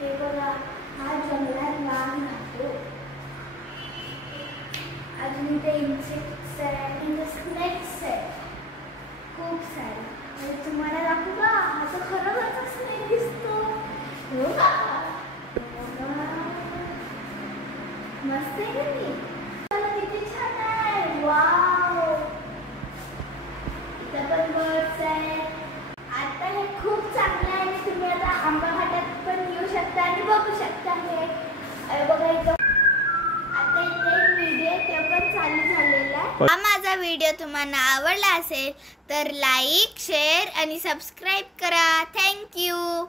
हे बघा, हा जंगलात वाघ राहतो. अजून इथे इन्सेक्ट्स आहेत, इथे स्नेक्स आहेत खूप सारे. आणि तुम्हाला दाखवू का, हा तर खरंच स्नेक दिसतो. हो का, मस्त आहे का ती. किती छान आहे. वाव, इथं पण बर्ड्स आहेत. आता हे खूप चांगलं आहे आणि तुम्ही आता आंबा घाटात पण येऊ शकता आणि बघू शकता. हे बघा, इथं आता इथे एक व्हिडिओ ते पण चालू झालेला आहे. हा माझा व्हिडिओ तुम्हाला आवडला असेल तर लाईक, शेअर आणि सबस्क्राईब करा. थँक्यू.